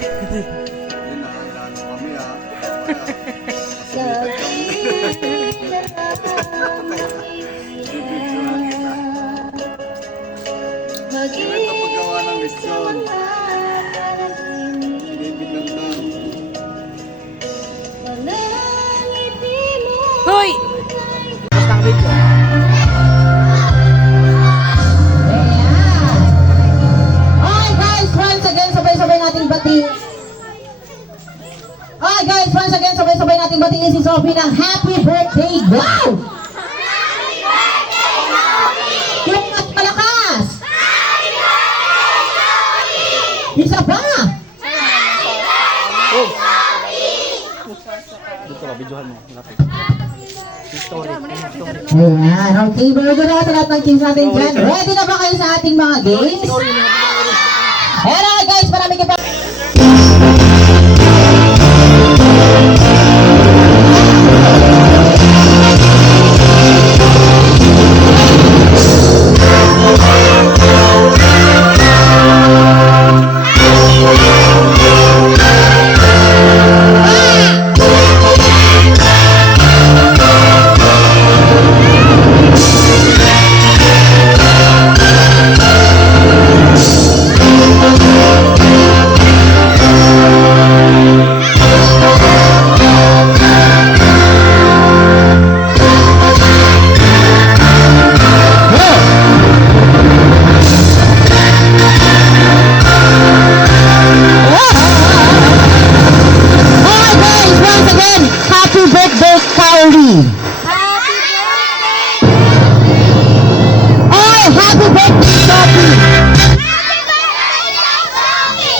Inaano kami ha. Kaya ito paggawa ng misyon. Bibigyan lang. Hoy! Bastang video. Alright guys, once again, sabay-sabay nating batiin. Alright guys, once again, sabay-sabay nating batiin si Sophie ng happy birthday. Wow! Happy birthday, Sophie! Yung mas malakas! Happy birthday, Sophie! Isa pa! Dito ka, videohan mo. Lapit. Ayan, okay, very good ako sa lahat ng teams natin dyan. Ready na ba kayo sa ating mga games? Alright guys, marami ka pa.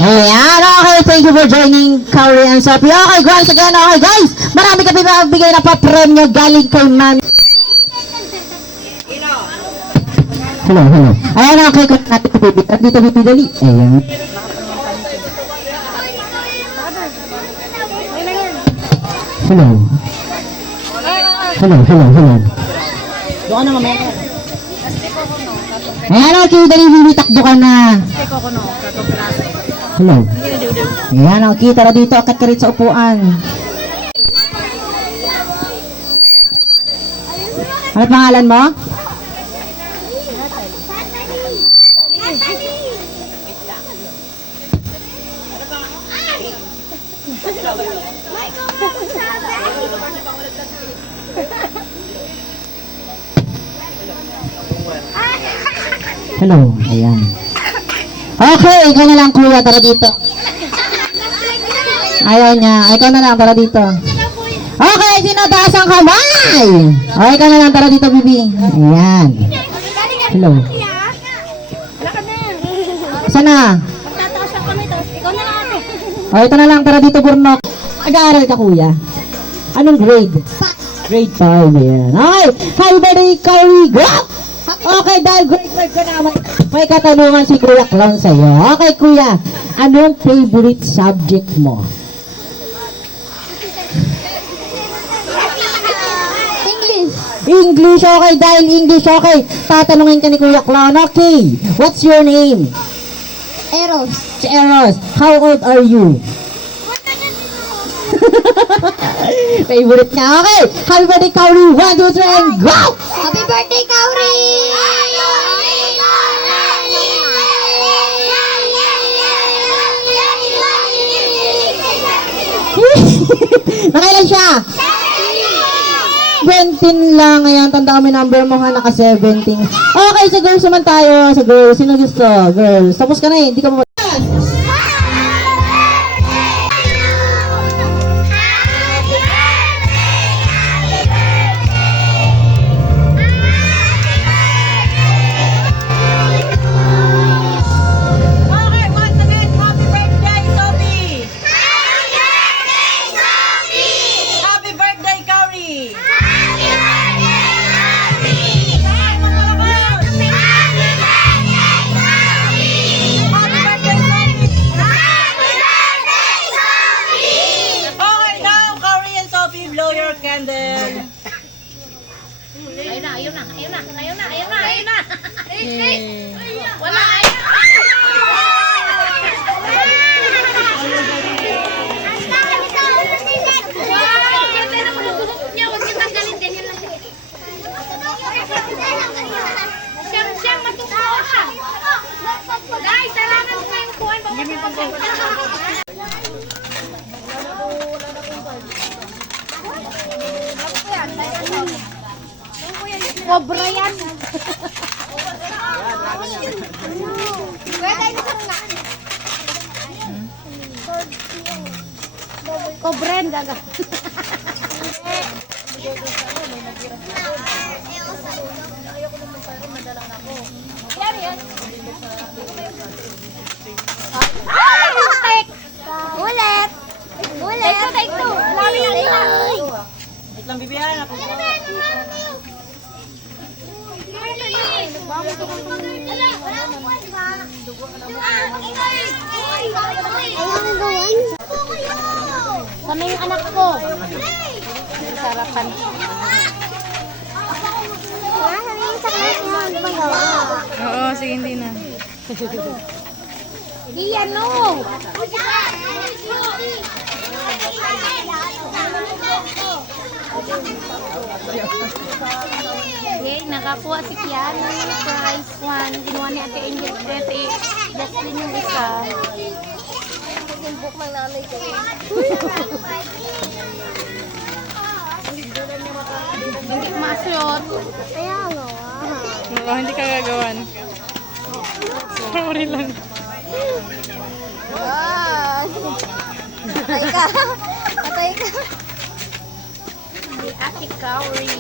Ayan, okay, thank you for joining Kauri and Sophie. Okay, once again, okay guys, marami kami mabigay na pa-premyo galing kay Man. Hello. Ayan, okay, kung natin ito, baby. Dito, baby, dali. Ayan. Hello. Doon ka na mamaya. Ayan, okay, dali, baby, takbo ka na. Hello. Ayan, okay, tara dito, akat ka rin sa upuan. Ano pangalan mo? Hello, ayan. Okay, ikaw na lang kuya, tara dito. Ayaw niya, ikaw na lang, tara dito. Okay, sino taas ang kamay? Okay, ikaw na lang, tara dito, bibi. Ayan. Hello. Sana? Magtataas ang kamay, tapos ikaw na lang. Okay, ito na lang, tara dito, Burnok. Nag-aaral ka, kuya? Anong grade? Grade 5, ayan. Okay, happy birthday, Kyrie. Go! Okay, dahil grade 5 ka naman, may katanungan si Kuya Clown sa'yo. Okay, kuya, anong favorite subject mo? English, okay, dahil English, okay. Tatanungin ka ni Kuya Clown, okay. What's your name? Eros. Si Eros. How old are you? Favorite niya, okay. Happy birthday, Kauri. 1, 2, 3, and go! Happy birthday, Kauri! Nakailan siya? 17 lang. Ayan, tanda kami number mo nga, naka 17. Okay, sa girls naman tayo. Sa girls, sino gusto? Girls. Tapos ka na eh, hindi ka mo... Cobra yan. Pwede na sa Cobra yan, gaga. Ulit! Ulit! Take two! Lami na rin! Wait lang, bibiyahan ako. Sama yung anak ko. Sarapan. Oo, sige, hindi na. Iyan no. Okay, nakakuha si Kiana ng prize 1. Kinuha ni Ate Angel Betty. Justin yung isa. Book lang namin kayo. Hindi masyot. Kaya nga. Oo, hindi ka gagawan. Sorry lang. Patay ka. Patay ka. Ate Kauri.